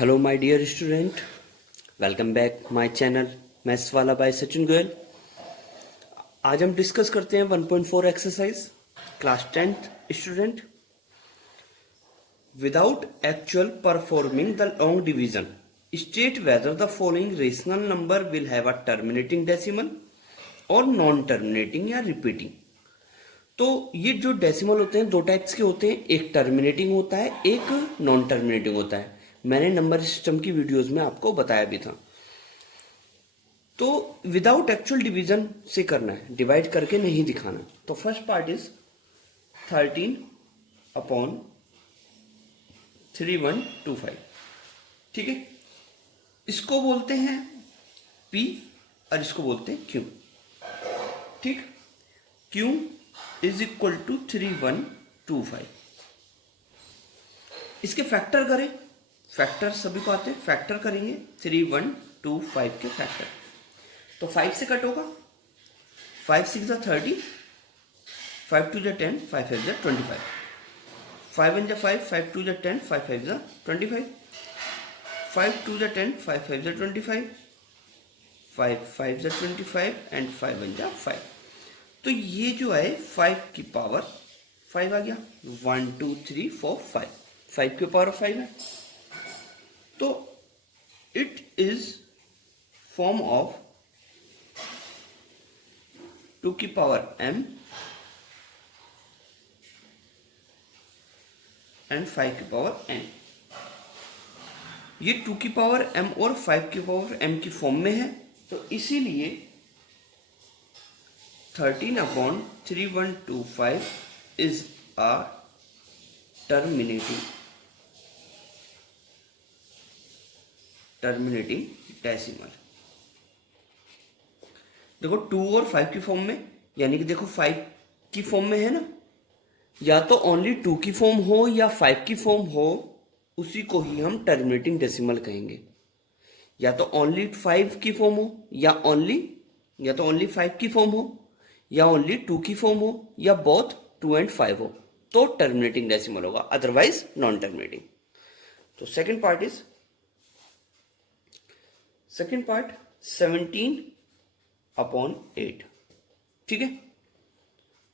Hello my dear student, welcome back my channel maths वाला by Sachin Goyal. आज हम discuss करते हैं 1.4 exercise class 10th student. Without actual performing the long division state whether the following rational number will have a terminating decimal और non terminating या repeating. तो ये जो डेसिमल होते हैं दो टाइप्स के होते हैं, एक टर्मिनेटिंग होता है, एक नॉन टर्मिनेटिंग होता है। मैंने नंबर सिस्टम की वीडियोस में आपको बताया भी था। तो विदाउट एक्चुअल डिवीजन से करना है, डिवाइड करके नहीं दिखाना। तो फर्स्ट पार्ट इज 13/3125। ठीक है, इसको बोलते हैं P और इसको बोलते हैं Q। ठीक, Q इज इक्वल टू 3125। इसके फैक्टर करें, फैक्टर सभी को आते हैं, फैक्टर करेंगे 3125 के फैक्टर। तो 5 से कट होगा, 5 6 जा 30, 5 2 जा 10, 5 5 जा 25, 5 1 जा 5, 5 2 जा 10, 5 5 जा 25, 5 2 जा 10, 5 5 जा 25, 5 5 जा 25 एंड 5 1 जा 5। तो ये जो है 5 की पावर 5 आ गया। 1 2 3 4 5, 5 की पावर 5 है। तो इट इज फॉर्म ऑफ 2 की पावर m एंड 5 की पावर n। ये 2 की पावर m और 5 की पावर m की फॉर्म में है, तो इसीलिए 13/3125 इज अ टर्मिनेटिंग डेसिमल। देखो 2 और 5 की फॉर्म में, यानी कि देखो 5 की फॉर्म में है ना, या तो ओनली 2 की फॉर्म हो या 5 की फॉर्म हो, उसी को ही हम टर्मिनेटिंग डेसिमल कहेंगे। या तो ओनली 5 की फॉर्म हो या तो ओनली 5 की फॉर्म हो या ओनली 2 की फॉर्म हो या बोथ 2 एंड 5 हो, तो टर्मिनेटिंग डेसिमल होगा, अदरवाइज नॉन टर्मिनेटिंग। तो सेकेंड पार्ट 17/8। ठीक है,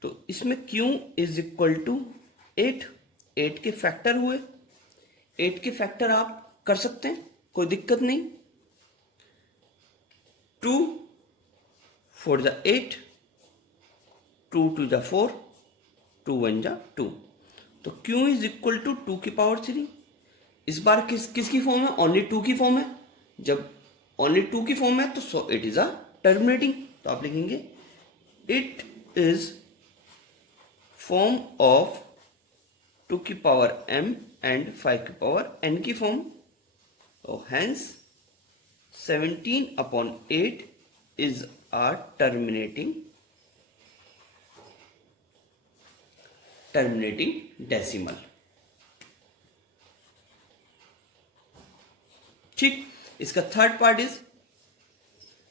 तो इसमें Q इज इक्वल टू 8। 8 के फैक्टर हुए, 8 के फैक्टर आप कर सकते हैं, कोई दिक्कत नहीं। 2 4 जा 8, 2 2 जा 4, 2 1 जा 2। तो Q इज इक्वल टू 2 की पावर 3। इस बार किसकी फॉर्म है? ओनली 2 की फॉर्म है। जब ओनली 2 की फॉर्म है तो इट इज अ टर्मिनेटिंग। तो आप लिखेंगे इट इज फॉर्म ऑफ 2 की पावर m एंड 5 की पावर n की फॉर्म। तो hence 17/8 is a terminating decimal. ठीक, इसका थर्ड पार्ट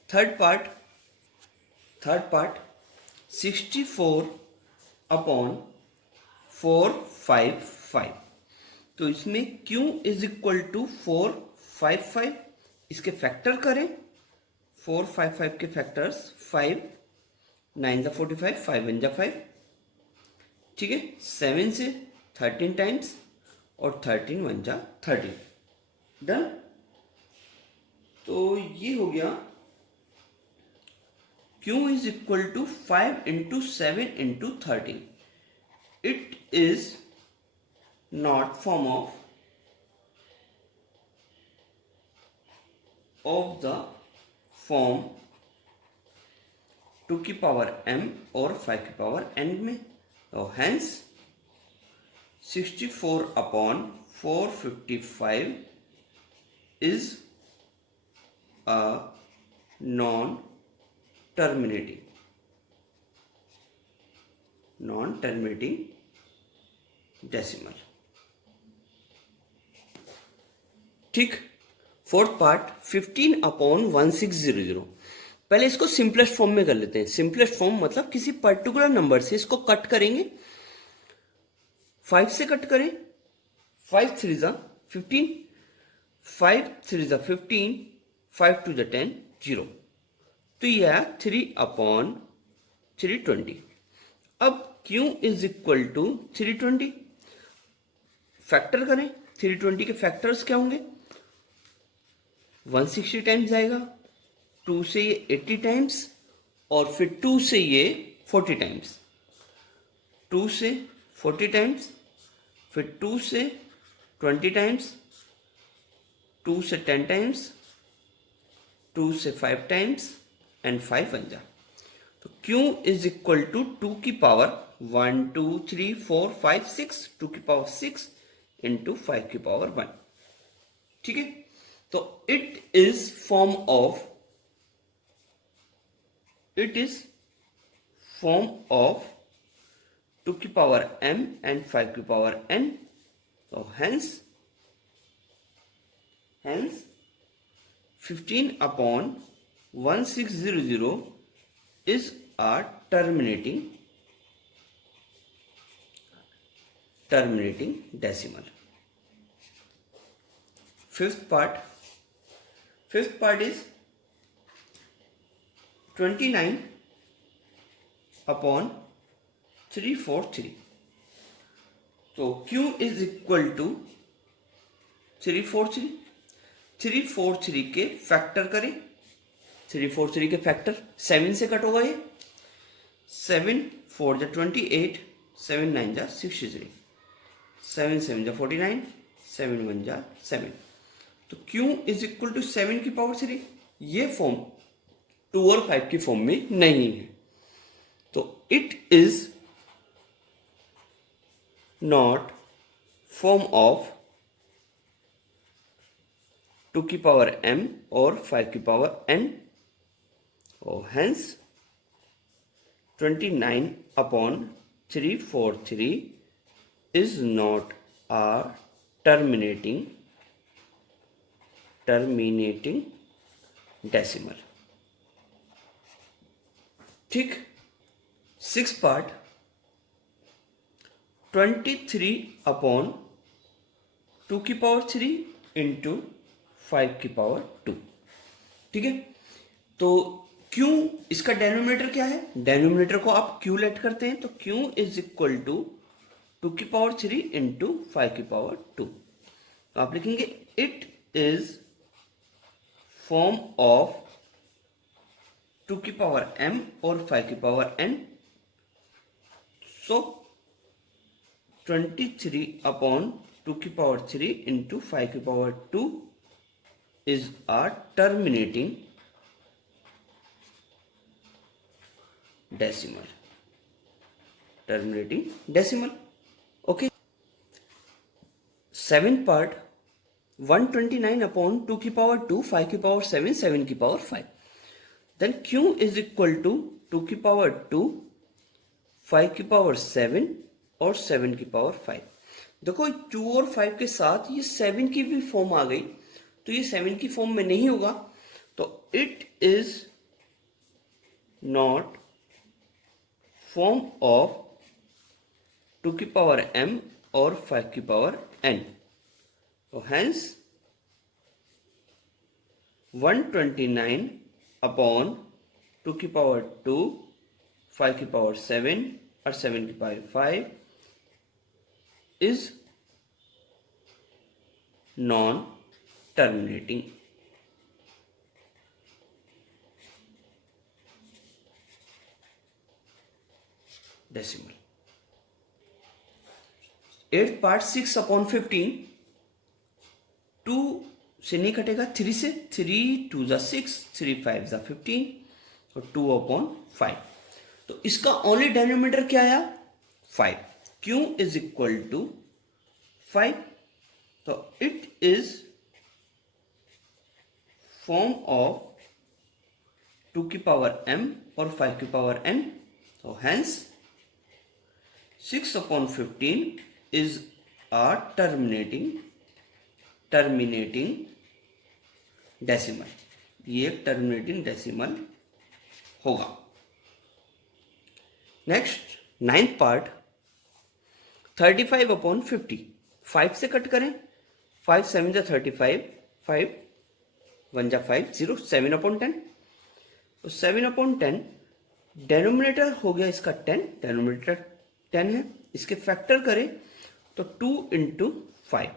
64/455। तो इसमें Q इज इक्वल टू 455। इसके फैक्टर करें, 455 के फैक्टर्स 5 9 जा 45, 5 1 जा 5। ठीक है, 7 से 13 टाइम्स और 13 1 जा 13। डन। तो ये हो गया Q is equal to 5 into 7 into 13। It is not form of the form 2 की पावर m और 5 की पावर n में। तो hence 64/455 is a non terminating decimal. ठीक, फोर्थ पार्ट 15/1600। पहले इसको सिंपलेस्ट फॉर्म में कर लेते हैं। सिंपलेस्ट फॉर्म मतलब किसी पर्टिकुलर नंबर से इसको कट करेंगे, 5 से कट करें, 5 3 जा 15, 5 3 ज़ा 15, 5 2 ज़ा 10, 0। तो यह है 3/320। अब Q is equal to 320, factor करें। 320 के फैक्टर्स क्या होंगे? 160 टाइम्स जाएगा, 2 से ये 80 टाइम्स, और फिर 2 से ये 40 टाइम्स, 2 से 40 टाइम्स, फिर 2 से 20 टाइम्स, 2 से 10 टाइम्स, 2 से 5 टाइम्स, एंड 5 बन जा। तो Q इज इक्वल टू 2 की पावर 1 2 3 4 5 6, 2 की पावर 6 इंटू 5 की पावर 1। ठीक है, तो इट इज फॉर्म ऑफ 2 की पावर m एंड 5 की पावर n। तो hence 15/1600 is a terminating decimal. Fifth part is 29/343. तो Q इज इक्वल टू 343, 343 के फैक्टर करें। 343 के फैक्टर 7 से कट होगा ये, 7 4 जा 28, 7 9 जा 63, 7 7 जा 49, 7 1 जा 7। तो Q इज इक्वल टू 7 की पावर 3। ये फॉर्म 2 और 5 की फॉर्म में नहीं है, तो it is not form of 2 की पावर m और 5 की पावर n, और hence 29/343 is not a terminating decimal. ठीक। 6th part 23/2 की पावर 3 इंटू 5 की पावर 2। ठीक है, तो Q इसका डेनोमिनेटर क्या है? डेनोमिनेटर को आप Q लेट करते हैं, तो Q इज इक्वल टू 2 की पावर 3 इंटू 5 की पावर 2। तो आप लिखेंगे इट इज फॉर्म ऑफ 2 की पावर m और 5 की पावर n। सो 23/2 की पावर 3 इंटू 5 की power 2 is a terminating decimal. Okay. 7th part 129/2 की पावर 2, 5 की पावर 7, 7 की power 5। Then Q is equal to 2 की पावर 2, 5 की पावर 7 और 7 की पावर 5। देखो 2 और 5 के साथ ये 7 की भी फॉर्म आ गई, तो ये 7 की फॉर्म में नहीं होगा, तो it is not form of 2 की पावर m और 5 की पावर n। तो हेंस 129/2 की पावर 2, 5 की पावर 7 और 7 की power 5 is non terminating decimal. 8th part 6/15, 2 से नहीं कटेगा, 3 से, 3 2 जा 6, 3 5 जा 15 और 2/5। तो इसका ओनली डेनोमिनेटर क्या आया? 5। Q इज इक्वल टू 5, तो इट इज फॉर्म ऑफ 2 की पावर m और 5 की पावर n। तो hence 6/15 is a terminating decimal। ये टर्मिनेटिंग डेसिमल होगा। नेक्स्ट 9th पार्ट 35/50, 5 से कट करें, 5 7 जा 35, 5 1 जा 5 0 7/10। तो 7/10 डेनोमिनेटर हो गया इसका 10, डेनोमिनेटर 10 है, इसके फैक्टर करें तो 2 into 5,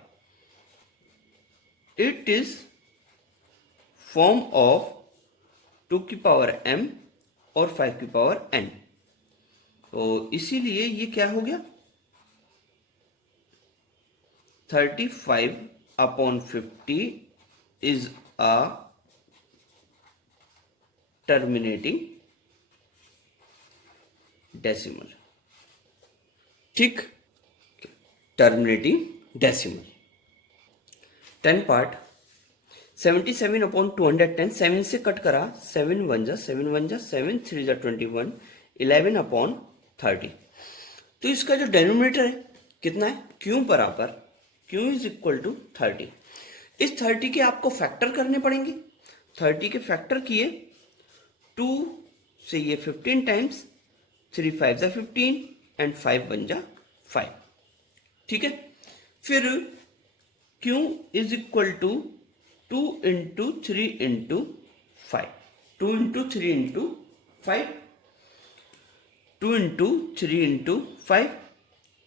it is form of 2 की पावर m और 5 की पावर n। तो इसीलिए ये क्या हो गया 35/50 इज अ टर्मिनेटिंग डेसिमल। ठीक, टर्मिनेटिंग डेसिमल। 10 पार्ट 77/210, 7 से कट करा, 7 1 जा 7 1 जा 7 3 जा 21, 11/30। तो इसका जो डेनोमिनेटर है कितना है, q बराबर q इज इक्वल टू 30। इस 30 के आपको फैक्टर करने पड़ेंगे। 30 के फैक्टर किए 2 से ये 15 टाइम्स, 3 5 जा 15 एंड 5 1 जा 5। ठीक है, फिर q is equal to 2 into 3 into 5, 2 into 3 into 5, 2 into 3 into 5।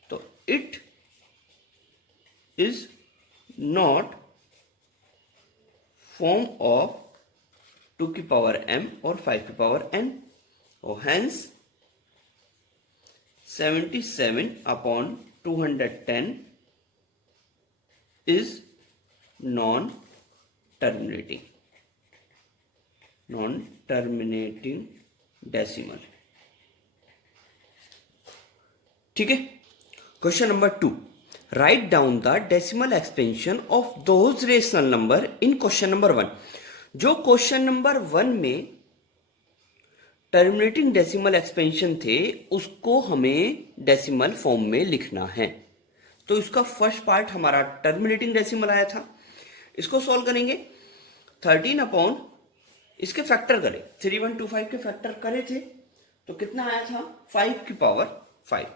तो it is not form of 2 की पावर m और 5 की पावर n, और हेंस 77/210 is non-terminating decimal। ठीक है, question number 2, write down the decimal expansion of those rational number in question number 1। जो question number 1 में terminating decimal expansion थे उसको हमें डेसिमल फॉर्म में लिखना है। तो इसका फर्स्ट पार्ट हमारा टर्मिनेटिंग डेसिमल आया था, इसको सॉल्व करेंगे। 13 इसके फैक्टर करें, 3125 के फैक्टर करे थे तो कितना आया था 5 की पावर 5।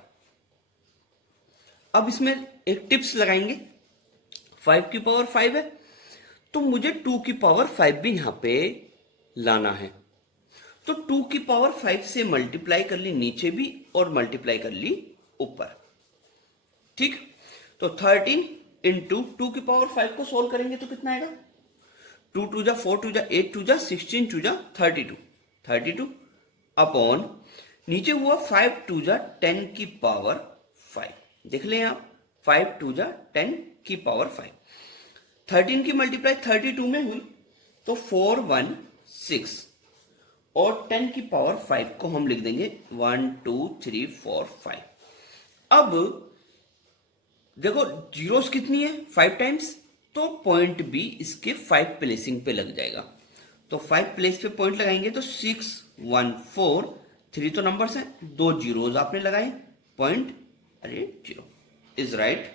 अब इसमें एक टिप्स लगाएंगे, 5 की पावर 5 है तो मुझे 2 की पावर 5 भी यहां पे लाना है। तो 2 की पावर 5 से मल्टीप्लाई कर ली नीचे भी और मल्टीप्लाई कर ली ऊपर। ठीक, तो 13 इंटू 2 की पावर 5 को सोल्व करेंगे तो कितना आएगा, 2 2 जा 4 2 जा 8 2 जा 16 2 जा 32 अपॉन नीचे हुआ 5 2 जा 10 की पावर 5। देख लें आप, 5 2 जा 10 की पावर 5। 13 की मल्टीप्लाई 32 में हुई तो 4 1 6, और 10 की पावर 5 को हम लिख देंगे 1 2 3 4 5। अब देखो जीरोस कितनी है 5 टाइम्स, तो पॉइंट भी इसके 5 प्लेसिंग पे लग जाएगा। तो 5 प्लेस पे पॉइंट लगाएंगे तो 6 1 4, 3 तो नंबर्स हैं, 2 जीरोस आपने लगाए, पॉइंट 0 इज राइट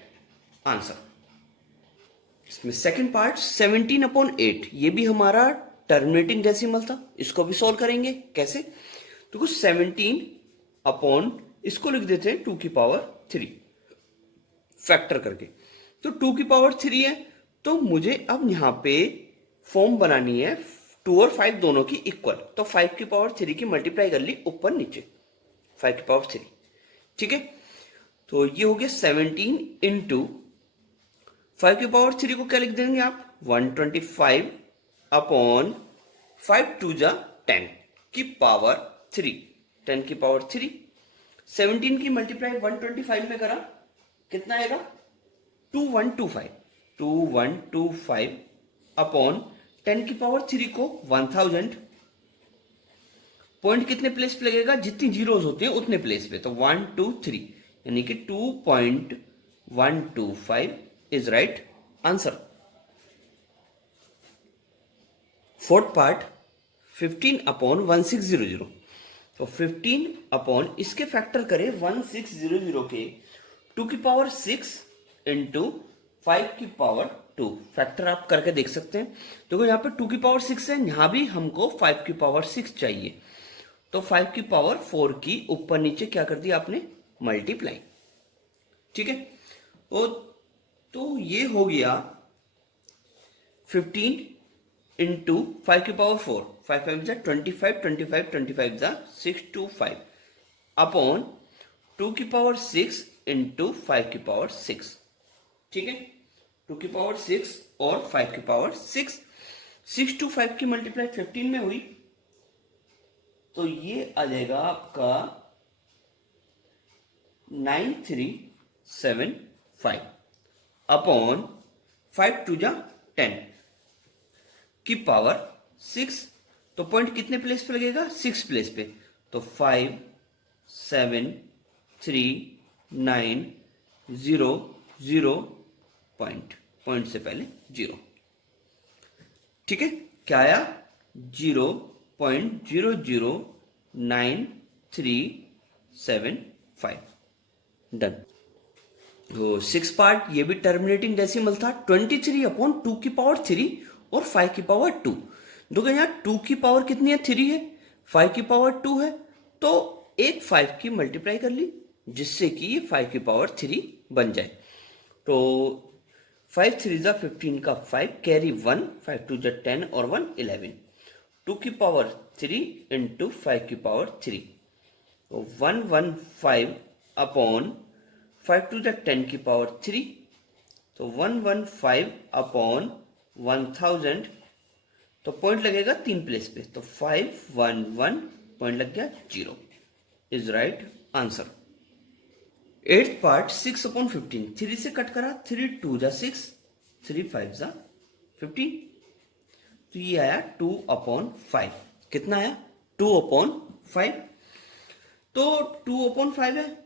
आंसर। इसमें सेकंड पार्ट 17/8, ये भी हमारा टर्मिनेटिंग डेसिमल था, इसको भी सॉल्व करेंगे। कैसे, तो कुछ 17 अपॉन इसको लिख देते हैं 2 की पावर 3 फैक्टर करके। तो 2 की पावर 3 है तो मुझे अब यहां पे फॉर्म बनानी है 2 और 5 दोनों की इक्वल। तो 5 की पावर 3 की मल्टीप्लाई कर ली ऊपर नीचे, 5 की पावर 3। ठीक है, तो ये हो गया 17 इंटू 5 की पावर 3 को क्या लिख देंगे आप 125 अपॉन 5 2 जा 10 की पावर 3, 10 की पावर 3। 17 की मल्टीप्लाई 125 में करा कितना आएगा 2125 अपॉन 10 की पावर 3 को 1000। पॉइंट कितने प्लेस पे लगेगा, जितनी जीरोस होती हैं उतने प्लेस पे, तो 1 2 3 यानी कि 2.125 is right answer. Fourth part 15/1600, तो 15 अपॉन इसके फैक्टर करें 1600 के 2 की पावर 6 इंटू 5 की पावर 2। फैक्टर आप करके देख सकते हैं। देखो यहाँ पे 2 की पावर 6 है, यहां भी हमको 5 की पावर 6 चाहिए, तो 5 की पावर 4 की ऊपर नीचे क्या कर दिया आपने मल्टीप्लाई। ठीक है, तो ये हो गया 15 into 5 की पावर 4, 5 5 is 25, 25 25 is 625 अपॉन 2 की पावर 6 into 5 की पावर 6, ठीक है। 2 की पावर 6 और 5 की पावर 6, 6 to 5 की मल्टीप्लाई 15 में हुई, तो ये आ जाएगा आपका 9375 अपॉन 5 टू जा 10 की पावर 6। तो पॉइंट कितने प्लेस पे लगेगा? 6 प्लेस पे। तो 5 7 3 9 0 0 पॉइंट से पहले 0, ठीक है। क्या आया? 0.009375 डन। तो 6 पार्ट ये भी टर्मिनेटिंग डेसिमल था। 23 अपॉन 2 की पावर 3 और 5 की पावर 2। देखो यहाँ 2 की पावर कितनी है? 3 है, 5 की पावर 2 है, तो एक 5 की मल्टीप्लाई कर ली जिससे कि ये 5 की पावर 3 बन जाए। तो 5 3 जा 15 का 5 कैरी 1, 5 2 जा 10 और 1 11, 2 की पावर 3 इंटू 5 की पावर 3, तो 115 अपॉन 5 2 जा 10 की पावर 3, तो 115 अपॉन 1000, तो पॉइंट लगेगा 3 प्लेस पे, तो 511 पॉइंट लग गया 0 is right answer. 8th part 6 upon 15, 3 से कट करा, 3 2 जा 6, 3 5 जा 15, तो ये आया 2 अपॉन 5। कितना आया? 2 अपॉन 5। तो 2 अपॉन 5 है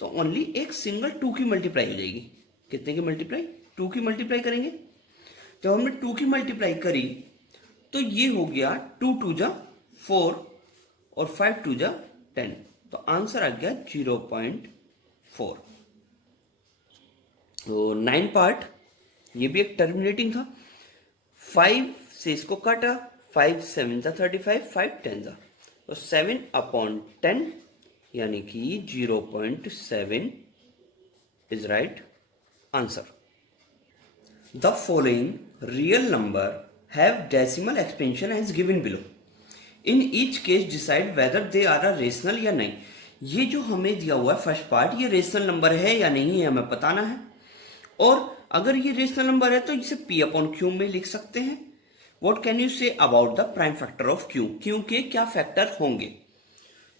तो ओनली एक सिंगल 2 की मल्टीप्लाई हो जाएगी। कितने की मल्टीप्लाई? 2 की मल्टीप्लाई करेंगे। जब हमने 2 की मल्टीप्लाई करी तो ये हो गया 2 2 जा 4 और 5 2 जा 10, तो आंसर आ गया 0.4। तो 9 पार्ट ये भी एक टर्मिनेटिंग था। 5 से इसको काटा, 5 7 जा 35, 5 10 जा, तो 7 अपॉन 10 यानी कि 0.7 is right answer. The following real number have decimal expansion as given below. In each case decide whether they are a rational या नहीं। ये जो हमें दिया हुआ है फर्स्ट पार्ट, ये रेशनल नंबर है या नहीं है हमें बताना है, और अगर ये रेशनल नंबर है तो इसे p अपॉन क्यू में लिख सकते हैं। What can you say about the prime factor of Q, Q के क्या फैक्टर होंगे।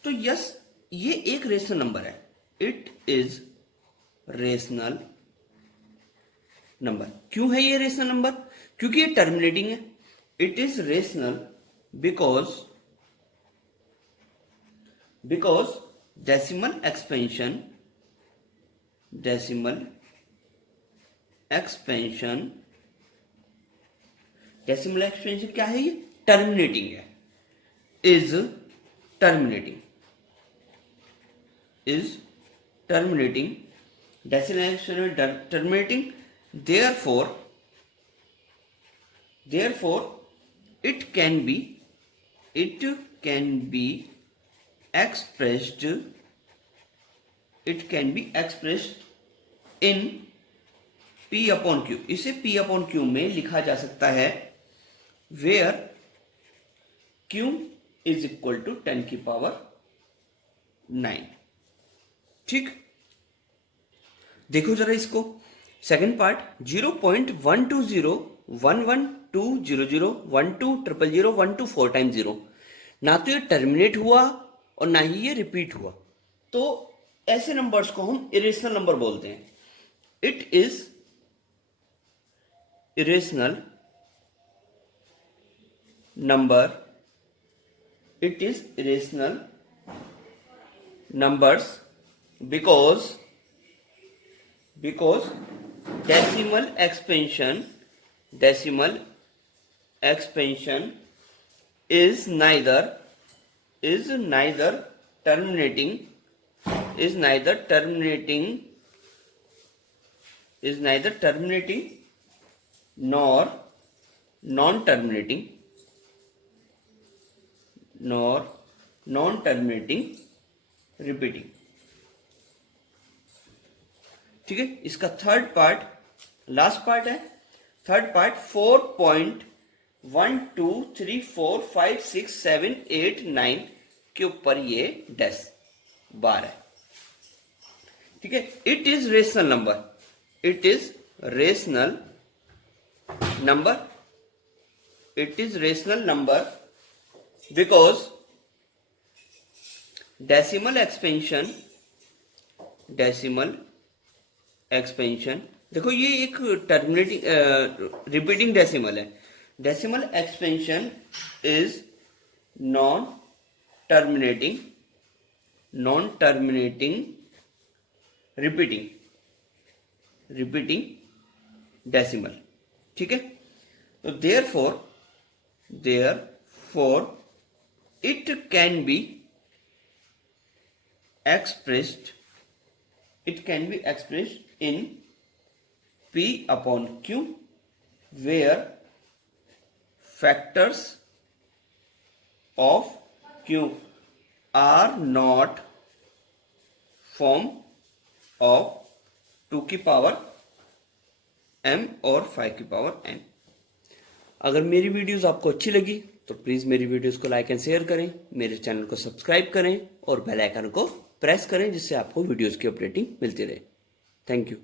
तो यस ये एक रेशनल नंबर है, इट इज रेशनल नंबर। क्यों है ये रेशनल नंबर? क्योंकि ये टर्मिनेटिंग है। It is rational because decimal expansion क्या है? ये टर्मिनेटिंग है, is terminating decimal expansion terminating, therefore it can be expressed in p upon q। इसे p upon q में लिखा जा सकता है where q is equal to 10 की पावर 9। ठीक, देखो जरा इसको। सेकेंड पार्ट 0.120112200120012 टाइम 0, ना तो ये टर्मिनेट हुआ और ना ही ये रिपीट हुआ, तो ऐसे नंबर्स को हम इरेशनल नंबर बोलते हैं। It is irrational numbers because decimal expansion is neither terminating nor non-terminating repeating. ठीक है, इसका थर्ड पार्ट लास्ट पार्ट है थर्ड पार्ट 4.12345678 के ऊपर ये डेस बार है, ठीक है। It is rational number, it is rational number, it is rational number because decimal expansion, देखो ये एक टर्मिनेटिंग रिपीटिंग डेसिमल है। Decimal expansion is non terminating repeating decimal, ठीक है। तो therefore it can be expressed in P upon Q, where factors of Q are not form of 2 की power m और 5 की पावर n। अगर मेरी videos आपको अच्छी लगी तो प्लीज़ मेरी वीडियोस को लाइक एंड शेयर करें, मेरे चैनल को सब्सक्राइब करें और बेल आइकन को प्रेस करें, जिससे आपको वीडियोस की अपडेटिंग मिलती रहे। Thank you.